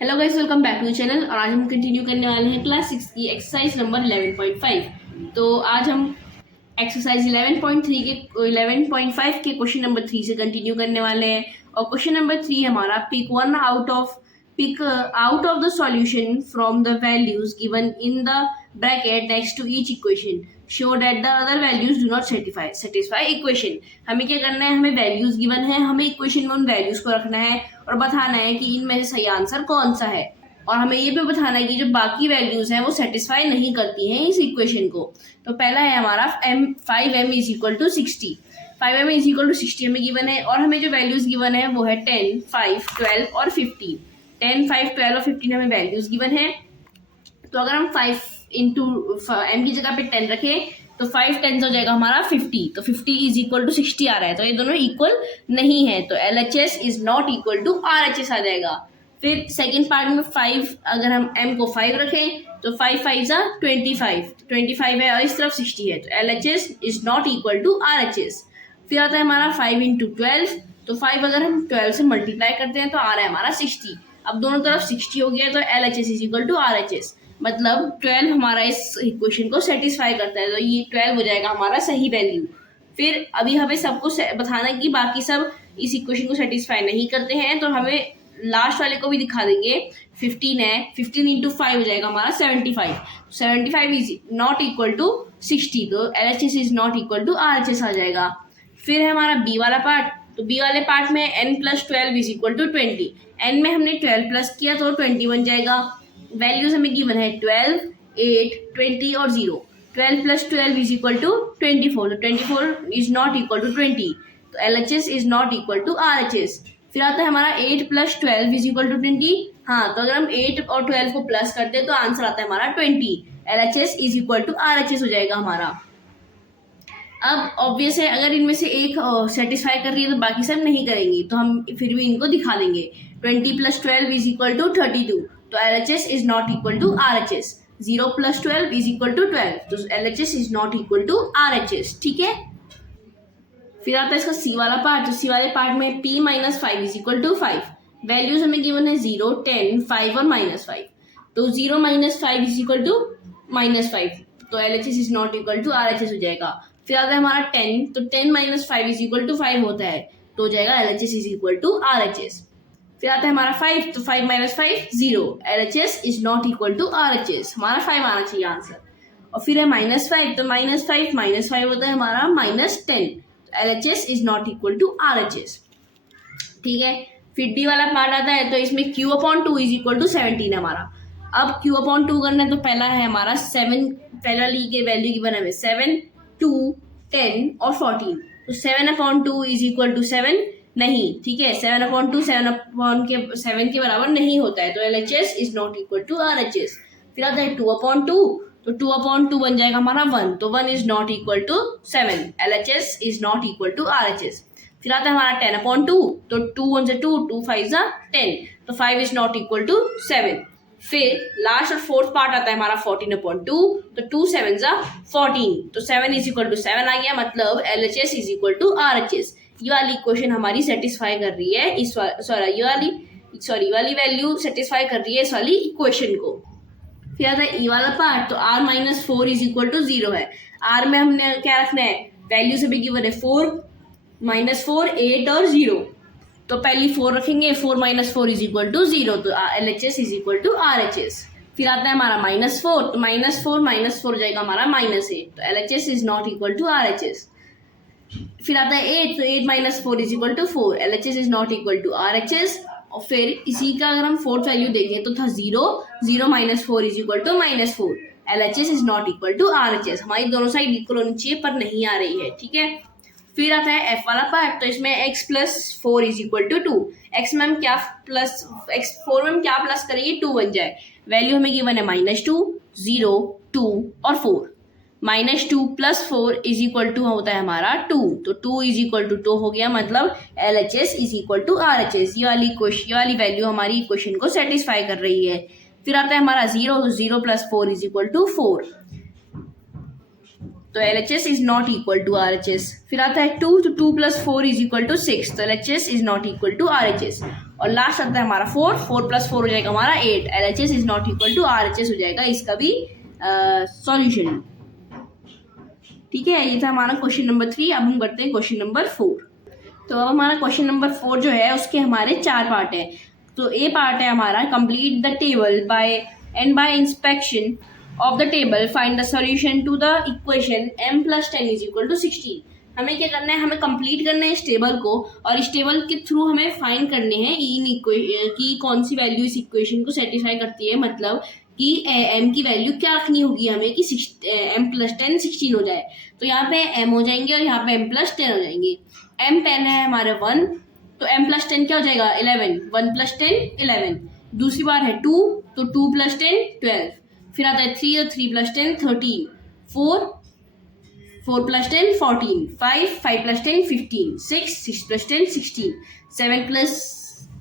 Hello guys, welcome back to the channel. और आज हम कंटिन्यू करने वाले हैं क्लास 6 की एक्सरसाइज नंबर 11.5। तो आज हम एक्सरसाइज 11.5 के क्वेश्चन नंबर 3 से कंटिन्यू करने वाले हैं। और क्वेश्चन नंबर 3 हमारा pick out of the solution from the values given in the bracket next to each equation show that the other values do not satisfy equation. हमें क्या करना है, हमें वैल्यूज गिवन है, हमें इक्वेशन में उन वैल्यूज को रखना है और बताना है कि इनमें से सही आंसर कौन सा है। और हमें ये भी बताना है कि जो बाकी वैल्यूज हैं वो सेटिस्फाई नहीं करती हैं इस इक्वेशन को। तो पहला है हमारा 5m is equal to 60। 5m is equal to 60 हमें गिवन है और हमें जो वैल्यूज गिवन है वो है 10, 5, 12 और 15। 10, 5, 12 और 15 हमें वैल्यूज गिवन है। तो अगर हम 5 इंटू एम की जगह पे 10 रखें तो 5 10 हो जाएगा हमारा 50। तो 50 इज इक्वल टू 60 आ रहा है, तो ये दोनों इक्वल नहीं है, तो LHS is not equal to RHS आ जाएगा। फिर सेकेंड पार्ट में 5, अगर हम m को 5 रखें तो 5 5 जा 25 है और इस तरफ 60 है, तो LHS is not equal to RHS। फिर आता है हमारा 5 इंटू 12, तो 5 अगर हम 12 से मल्टीप्लाई करते हैं तो आ रहा है हमारा 60। अब दोनों तरफ 60 हो गया तो LHS is equal to RHS, मतलब 12 हमारा इस इक्वेशन को सेटिस्फाई करता है, तो ये 12 हो जाएगा हमारा सही वैल्यू। फिर अभी हमें सबको बताना है कि बाकी सब इस इक्वेशन को सेटिस्फाई नहीं करते हैं, तो हमें लास्ट वाले को भी दिखा देंगे। 15 है, 15 इंटू 5 हो जाएगा हमारा 75। 75 इज नॉट इक्वल टू 60, तो LHS is not equal to RHS आ जाएगा। फिर है हमारा बी वाला पार्ट, तो बी वाले पार्ट में n plus 12 is equal to 20। n में हमने 12 प्लस किया तो 20 बन जाएगा। वैल्यूज हमें गिवन है 12, 8, 20 और 0। 12 प्लस 12 इज इक्वल टू 24, तो 24 इज नॉट इक्वल टू 20, तो LHS is not equal to RHS। फिर आता है हमारा 8 प्लस 12 इज इक्वल टू 20। हाँ, तो अगर हम 8 और 12 को प्लस करते हैं तो आंसर आता है हमारा 20। LHS is equal to RHS हो जाएगा हमारा। अब ऑब्वियस है, अगर इनमें से एक सेटिस्फाई कर रही है तो बाकी सब नहीं करेंगी, तो हम फिर भी इनको दिखा देंगे। 20 प्लस 12 इज इक्वल टू 32, तो LHS is not equal to RHS। 0 plus 12 is equal to 12, तो LHS is not equal to RHS। ठीक है, फिर आता है इसका सी वाला पार्ट। तो सी वाले पार्ट में p minus 5 is equal to 5। Values हमें गिवन है 0, 10, 5 और -5, तो 0 माइनस 5 इज इक्वल टू -5, तो LHS is not equal to RHS हो जाएगा। फिर आता है हमारा 10, तो 10 माइनस 5 इज इक्वल टू 5 होता है, तो हो जाएगा LHS is equal to RHS। फिर आता है हमारा 5, तो 5 minus 5 0, LHS is not equal to RHS, हमारा 5 आना चाहिए आंसर। और फिर है -5, तो -5 माइनस 5 होता है हमारा -10, तो LHS is not equal to RHS। ठीक है, फिर डी वाला पार्ट आता है, तो इसमें Q/2 इज इक्वल टू 17 है हमारा। अब Q/2 करना है, तो पहला है हमारा 7, पहला ली के वैल्यू गिवन है हमें 7, 2, 10 और 14, तो 7/2 इज इक्वल टू 7 नहीं। ठीक है, 7/2 7 के बराबर नहीं होता है, तो LHS is not equal to RHS। फिर आता है 2/2, तो 2/2 बन जाएगा हमारा 1, तो 1 is not equal to 7, LHS is not equal to RHS। फिर आता है हमारा 10/2, तो 2 1 से 2, 2 5 जा 10, तो 5 इज नॉट इक्वल टू 7। फिर लास्ट और फोर्थ पार्ट आता है हमारा 14/2, तो 2 7 जा 14, तो 7 इज इक्वल टू 7 आ गया, मतलब LHS is equal to RHS। ये वाली इक्वेशन हमारी सेटिस्फाई कर रही है ये वाली वैल्यू सेटिस्फाई कर रही है इस वाली इक्वेशन को। फिर आता है ई वाला पार्ट, तो r minus 4 is equal to 0 है। r में हमने क्या रखना है, वैल्यू से भी गिवन है 4, -4, 8 और 0, तो पहली 4 रखेंगे, 4 माइनस 4 इज इक्वल टू 0, तो LHS is equal to RHS। फिर आता है हमारा -4, तो -4 हो जाएगा हमारा -8, तो LHS is not equal to RHS। फिर आता है 8, तो 8 minus 4 is equal to 4, LHS is not equal to RHS। और फिर इसी का अगर हम फोर्थ वैल्यू देखें तो था 0, 0 minus 4 is equal to -4, LHS is not equal to RHS। हमारी दोनों साइड इक्वल होनी चाहिए पर नहीं आ रही है। ठीक है, फिर आता है एफ वाला पार्ट, तो इसमें x plus 4 is equal to 2। x में हम क्या प्लस 4 में हम क्या प्लस करेंगे, 2 बन जाए। वैल्यू हमें गिवन है -2, 0, 2 और 4। -2 प्लस 4 इज इक्वल टू होता है हमारा 2, तो 2 इज इक्वल टू 2 हो गया, मतलब LHS is equal to RHS। ये वाली वैल्यू हमारी इक्वेशन को सेटिस्फाई कर रही है। फिर आता है हमारा 0, तो 0 प्लस 4 इज इक्वल टू 4, तो LHS is not equal to RHS। फिर आता है 2, तो 2 प्लस 4 इज इक्वल टू 6, तो LHS is not equal to RHS। और लास्ट आता है हमारा 4, 4 + 4 हो जाएगा हमारा 8। LHS is not equal to RHS हो जाएगा इसका भी सॉल्यूशन। ठीक है, ये था हमारा क्वेश्चन नंबर 3। अब हम करते हैं क्वेश्चन नंबर 4। तो अब हमारा क्वेश्चन नंबर 4 जो है उसके हमारे 4 पार्ट है। तो ए पार्ट है हमारा complete the table by inspection of the table find the solution to the equation m + 10 = 16। हमें क्या करना है, हमें कंप्लीट करना है इस टेबल को, और इस टेबल के थ्रू हमें फाइंड करने हैं की कौन सी वैल्यू इस इक्वेशन को सेटिस्फाई करती है, मतलब कि m की वैल्यू क्या रखनी होगी हमें कि m + 10 16 हो जाए। तो यहाँ पे m हो जाएंगे और यहाँ पे m + 10 हो जाएंगे। m पहले है हमारे 1, तो m + 10 क्या हो जाएगा 11, 1 + 10 11। दूसरी बार है 2, तो 2 + 10 12। फिर आता है 3, तो 3 + 10 13, 4, 4 + 10 14, 5, 5 + 10 15, 6, 6 + 10 16, 7 +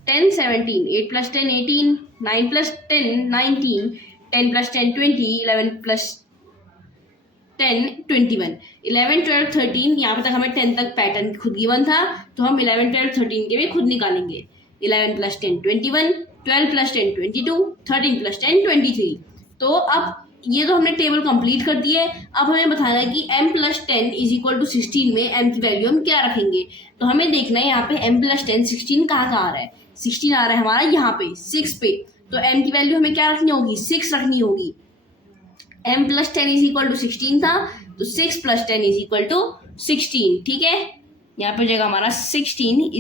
10 17, 8 + 10 18, 9 + 10 19, 10 + 10 20, 11 + 10 21, 11 12 13। यहाँ तक हमें 10 तक पैटर्न खुद गिवन था, तो हम 11 12 13 के भी खुद निकालेंगे। 11 + 10 21, 12 + 10 22, 13 + 10 23। तो अब ये तो हमने टेबल कंप्लीट कर दी है। अब हमें बताना है कि m + 10 = 16 में m की वैल्यू हम क्या रखेंगे। तो हमें देखना है यहाँ पे m + 10 16 कहाँ आ रहा है। 16 आ रहा है हमारा यहाँ पे 6 पे, तो m की वैल्यू हमें क्या रखनी होगी 6 रखनी होगी। m + 10 = 16 था, तो 6 + 10 = 16। ठीक है, यहाँ पे हो जाएगा हमारा 16 =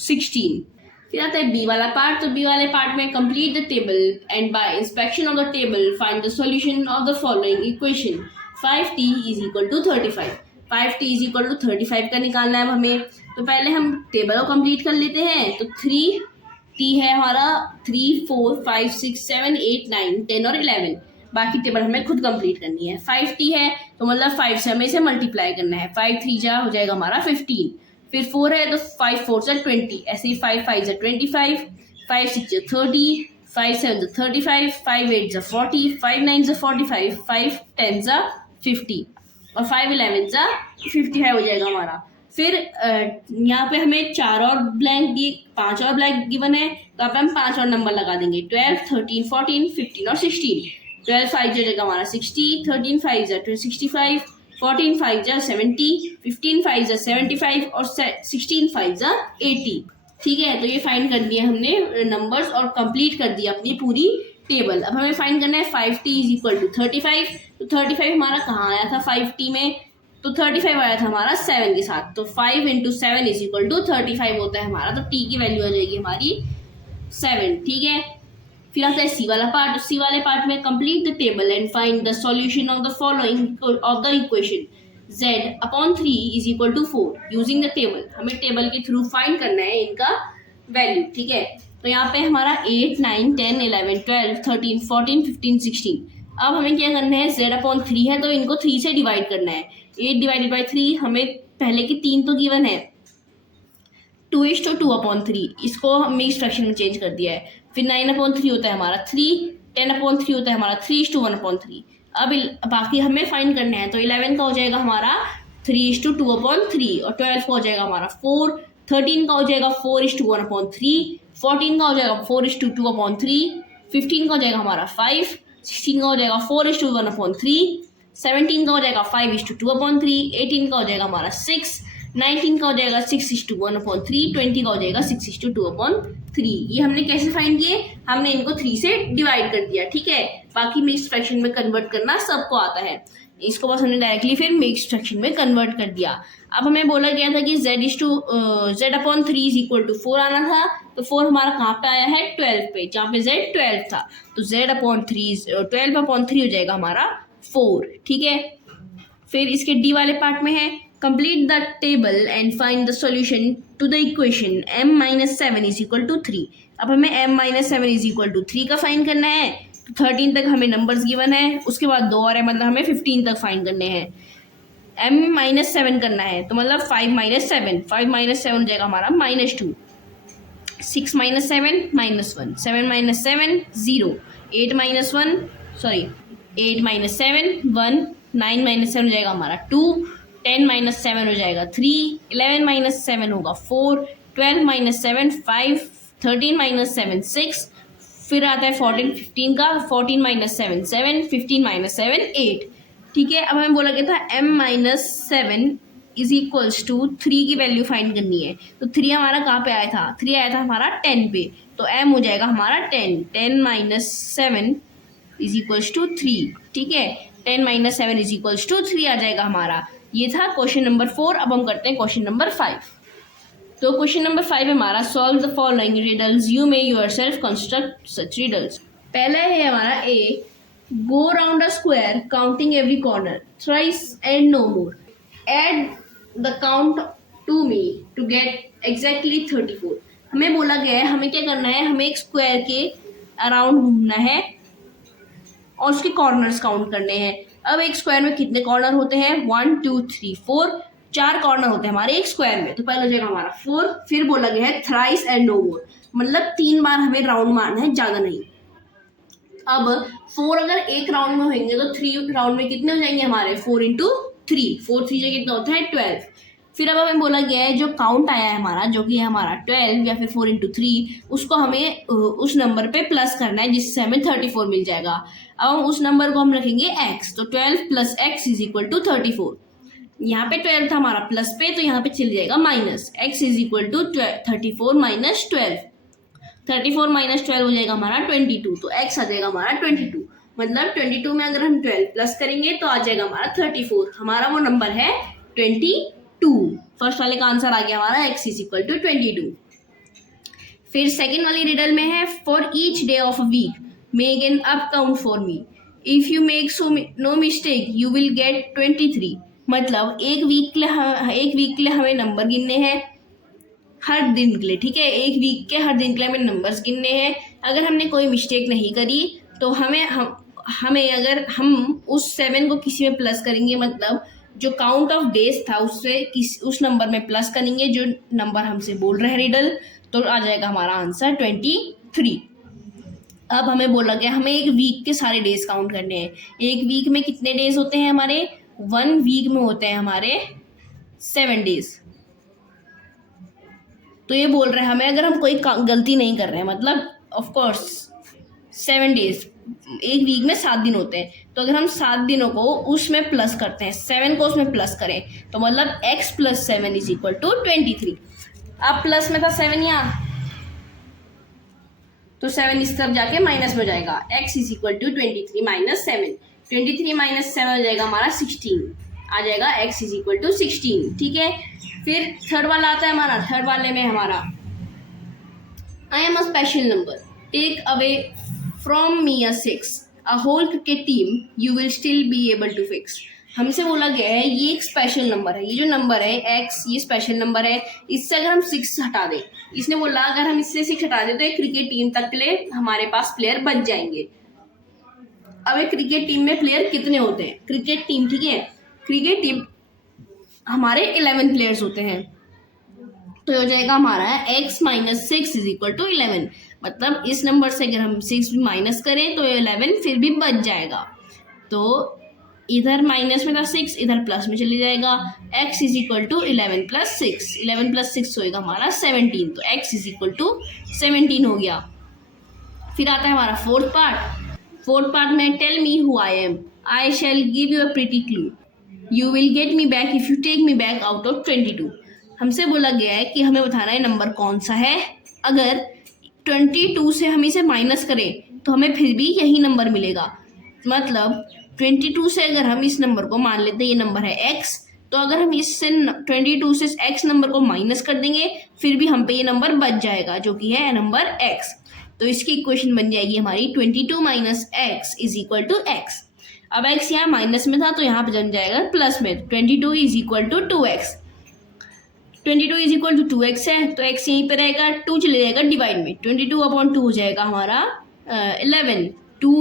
16। फिर आता है बी वाला पार्ट। तो बी वाले पार्ट में complete the table and bye inspection of the table find the solution of the following equation 5t = 35। 5t = 35 का निकालना है अब हमें। तो पहले हम टेबल को कंप्लीट कर लेते हैं। तो 3t है हमारा, 3 4 5 6 7 8 9 10 और 11। बाकी टेबल हमें खुद कंप्लीट करनी है। 5t है तो मतलब 5 से हमें इसे मल्टीप्लाई करना है। 5 3 जा हो जाएगा हमारा 15। फिर 4 है तो 5 4 से 20, ऐसे ही 5 5 से 25, 5 6 से 30, 5 7 से 35, 5 8 से 40, 5 9 से 45, 5 10 से 50 और 5 11 से 55 हो जाएगा हमारा। फिर यहाँ पे हमें 4 और ब्लैंक दिए, 5 और ब्लैंक गिवन है, तो यहाँ पे हम 5 और नंबर लगा देंगे 12 13 14 15 और 16। 12 5 हो जाएगा हमारा 60, 13 5 से 65, 14 5 जा 70, 15 5 जा 75 और 16 5 जा 80। ठीक है, तो ये फाइंड कर दिया हमने नंबर्स और कंप्लीट कर दिया अपनी पूरी टेबल। अब हमें फाइंड करना है 5t = 35। तो 35 हमारा कहाँ आया था 5t में, तो 35 आया था हमारा 7 के साथ। तो 5 × 7 = 35 होता है हमारा। तो t की वैल्यू आ जाएगी हमारी 7। ठीक है, फिर आता है सी वाला पार्ट। सी वाले पार्ट में complete the table and find the solution of the following of the equation z/3 = 4 using the table. हमें टेबल के थ्रू फाइंड करना है इनका वैल्यू। ठीक है, तो यहाँ पे हमारा 8 9 10 11 12 13 14 15 16। अब हमें क्या करना है z/3 है तो इनको 3 से डिवाइड करना है। 8 / 3 हमें पहले के 3 तो गिवन है, 2:2/3 इसको हमने इस फ्रैक्शन में चेंज कर दिया है। फिर 9/3 होता है हमारा 3, 10/3 होता है हमारा 3:1/3। अब बाकी हमें फाइंड करना है, तो 11 का हो जाएगा हमारा 3:2/3 और 12 का हो जाएगा हमारा 4, 13 का हो जाएगा 4:1/3, 14 का हो जाएगा 4:2/3, 15 का हो जाएगा हमारा 5, 16 का हो जाएगा 4:1/3, 17 का हो जाएगा 5:2/3, 18 का हो जाएगा हमारा 6, 19 का हो जाएगा 6:1/3, 20 का हो जाएगा 6:2/3। ये हमने कैसे फाइंड किए, हमने इनको 3 से डिवाइड कर दिया। ठीक है, बाकी मिक्स्ड फ्रैक्शन में कन्वर्ट करना सबको आता है, इसको बस हमने डायरेक्टली फिर मिक्स्ड फ्रैक्शन में कन्वर्ट कर दिया। अब हमें बोला गया था कि z/3 = 4 आना था, तो 4 हमारा कहाँ पे आया है 12 पे, जहाँ पे z 12 था, तो z/3 12/3 हो जाएगा हमारा 4। ठीक है, फिर इसके डी वाले पार्ट में है complete the table and find the solution to the equation m - 7 = 3। अब हमें m - 7 = 3 का फाइंड करना है। तो 13 तक हमें नंबर्स गिवन है, उसके बाद 2 और है, मतलब हमें 15 तक फाइंड करने हैं। m - 7 करना है तो मतलब 5 - 7, 5 - 7 हो जाएगा हमारा -2, 6 - 7 -1, 7 - 7 0, 8 - 7 1, 9 - 7 हो जाएगा हमारा 2, 10 - 7 हो जाएगा 3, 11 - 7 होगा 4, 12 माइनस 7 5, 13 माइनस 7 6, फिर आता है 14 15 का, 14 माइनस 7 7, 15 माइनस 7 8। ठीक है, अब हमें बोला गया था m minus 7 is equals to 3 की वैल्यू फाइंड करनी है। तो 3 हमारा कहाँ पे आया था? 3 आया था हमारा 10 पे, तो m हो जाएगा हमारा 10। 10 माइनस 7 इज इक्वल्स टू 3। ठीक है, 10 माइनस 7 इज इक्वल्स टू 3 आ जाएगा हमारा। ये था क्वेश्चन नंबर 4। अब हम करते हैं क्वेश्चन नंबर 5। तो क्वेश्चन नंबर 5 है हमारा, solve the following riddles, you may yourself construct such riddles. पहला है हमारा A, go round a square counting every corner thrice and no more, add the count to me to get exactly 34। हमें बोला गया है हमें क्या करना है, हमें एक स्क्वायर के अराउंड घूमना है और उसके कॉर्नर्स काउंट करने हैं। अब एक स्क्वायर में कितने कॉर्नर होते हैं? 1 2 3 4, 4 कॉर्नर होते हैं हमारे एक स्क्वायर में। तो पहले हो जाएगा हमारा 4, फिर बोला गया है थ्राइस एंड नो मोर, मतलब 3 बार हमें राउंड मारना है, ज्यादा नहीं। अब 4 अगर एक राउंड में होंगे तो 3 राउंड में कितने हो जाएंगे हमारे? 4 इंटू 3, 4 3 से कितना होता है? 12। फिर अब हमें बोला गया है जो काउंट आया है हमारा, जो कि है हमारा 12 या फिर 4 इंटू 3, उसको हमें उस नंबर पे प्लस करना है जिससे हमें 34 मिल जाएगा। अब उस नंबर को हम रखेंगे x, तो 12 plus x is equal to 34। यहाँ पे 12 था हमारा प्लस पे, तो यहाँ पे चल जाएगा minus, x is equal to 34 minus 12। 34 minus 12 हो जाएगा हमारा 22, तो x आ जाएगा हमारा 22। मतलब 22 में अगर हम 12 प्लस करेंगे तो आ जाएगा हमारा 34। हमारा वो नंबर है 22। फर्स्ट वाले का आंसर आ गया हमारा x इज इक्वल टू 22। फिर सेकेंड वाली रिडल में है, for each day of a week make an up count for me, if you make so no mistake you will get 23। मतलब एक वीक के लिए हमें नंबर गिनने हैं हर दिन के लिए। ठीक है, एक वीक के हर दिन के लिए हमें नंबर्स गिनने हैं। अगर हमने कोई मिस्टेक नहीं करी तो हमें अगर हम उस 7 को किसी में प्लस करेंगे, मतलब जो काउंट ऑफ डेज था उससे उस नंबर में प्लस करेंगे जो नंबर हमसे बोल रहे हैं रिडल, तो आ जाएगा हमारा आंसर 23। अब हमें बोला गया हमें एक वीक के सारे डेज काउंट करने हैं। एक वीक में कितने डेज होते हैं हमारे? 1 वीक में होते हैं हमारे 7 डेज। तो ये बोल रहे हैं हमें अगर हम कोई गलती नहीं कर रहे हैं, मतलब ऑफ कोर्स 7 डेज, एक वीक में 7 दिन होते हैं, तो अगर हम 7 दिनों को उसमें प्लस करते हैं, 7 को उसमें प्लस करें, तो मतलब x plus 7 is equal to 23। अब प्लस में था 7 यहाँ, तो 7 इस तरफ जाके माइनस में हो जाएगा। x is equal to 23 minus 7, 23 minus 7 हो जाएगा हमारा 16, आ जाएगा x इज इक्वल टू 16। ठीक है, फिर थर्ड वाला आता है हमारा। थर्ड वाले में हमारा, I am a special number, take away from me a 6, a whole cricket team you will still be able to fix. हमसे बोला गया है ये एक स्पेशल नंबर है, ये जो नंबर है x, ये स्पेशल नंबर है, इससे अगर हम 6 हटा दें, इसने बोला अगर हम इससे 6 हटा दें तो एक क्रिकेट टीम तक के लिए हमारे पास प्लेयर बच जाएंगे। अब एक क्रिकेट टीम में प्लेयर कितने होते हैं? क्रिकेट टीम, ठीक है, क्रिकेट टीम हमारे 11 प्लेयर्स होते हैं, तो हो जाएगा हमारा x minus 6 is equal to 11। मतलब इस नंबर से अगर हम 6 भी माइनस करें तो 11 फिर भी बच जाएगा। तो इधर माइनस में था 6, इधर प्लस में चले जाएगा। x is equal to 11 plus 6, 11 plus 6 होएगा हमारा 17, तो x इज इक्वल टू 17 हो गया। फिर आता है हमारा फोर्थ पार्ट में, tell me who I am, I shall give you a pretty clue, you will get me back if you take me back out of 22। हमसे बोला गया है कि हमें बताना है नंबर कौन सा है। अगर 22 से हम इसे माइनस करें तो हमें फिर भी यही नंबर मिलेगा। मतलब 22 से अगर हम इस नंबर को मान लेते हैं ये नंबर है x, तो अगर हम इससे 22 से x नंबर को माइनस कर देंगे फिर भी हम पे ये नंबर बच जाएगा जो कि है नंबर x। तो इसकी इक्वेशन बन जाएगी हमारी 22 minus x is equal to x। अब x यहाँ माइनस में था तो यहाँ पे बन जाएगा प्लस में, 22 is equal to 2x। 22 is equal to 2x है तो x यहीं पे रहेगा, 2 चले जाएगा डिवाइड में, 22 अपॉन 2 हो जाएगा हमारा 11, 2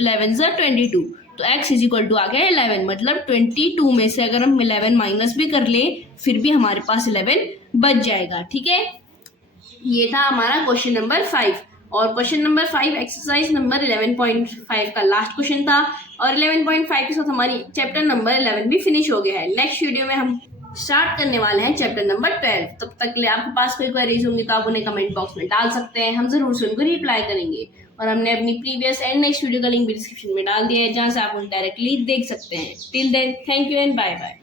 11 से 22, तो x इज इक्वल टू आ गया 11। मतलब 22 में से अगर हम 11 माइनस भी कर लें फिर भी हमारे पास 11 बच जाएगा। ठीक है, ये था हमारा क्वेश्चन नंबर 5। और क्वेश्चन नंबर 5 एक्सरसाइज नंबर 11.5 का लास्ट क्वेश्चन था, और 11.5 के साथ हमारी चैप्टर नंबर 11 भी फिनिश हो गया है। नेक्स्ट वीडियो में हम स्टार्ट करने वाले हैं चैप्टर नंबर 12। तब तक के लिए आपके पास कोई क्वेरीज होंगी तो आप उन्हें कमेंट बॉक्स में डाल सकते हैं, हम जरूर से उनको रिप्लाई करेंगे। और हमने अपनी प्रीवियस एंड नेक्स्ट वीडियो का लिंक भी डिस्क्रिप्शन में डाल दिया है, जहां से आप उन्हें डायरेक्टली देख सकते हैं। Till then, thank you and bye bye.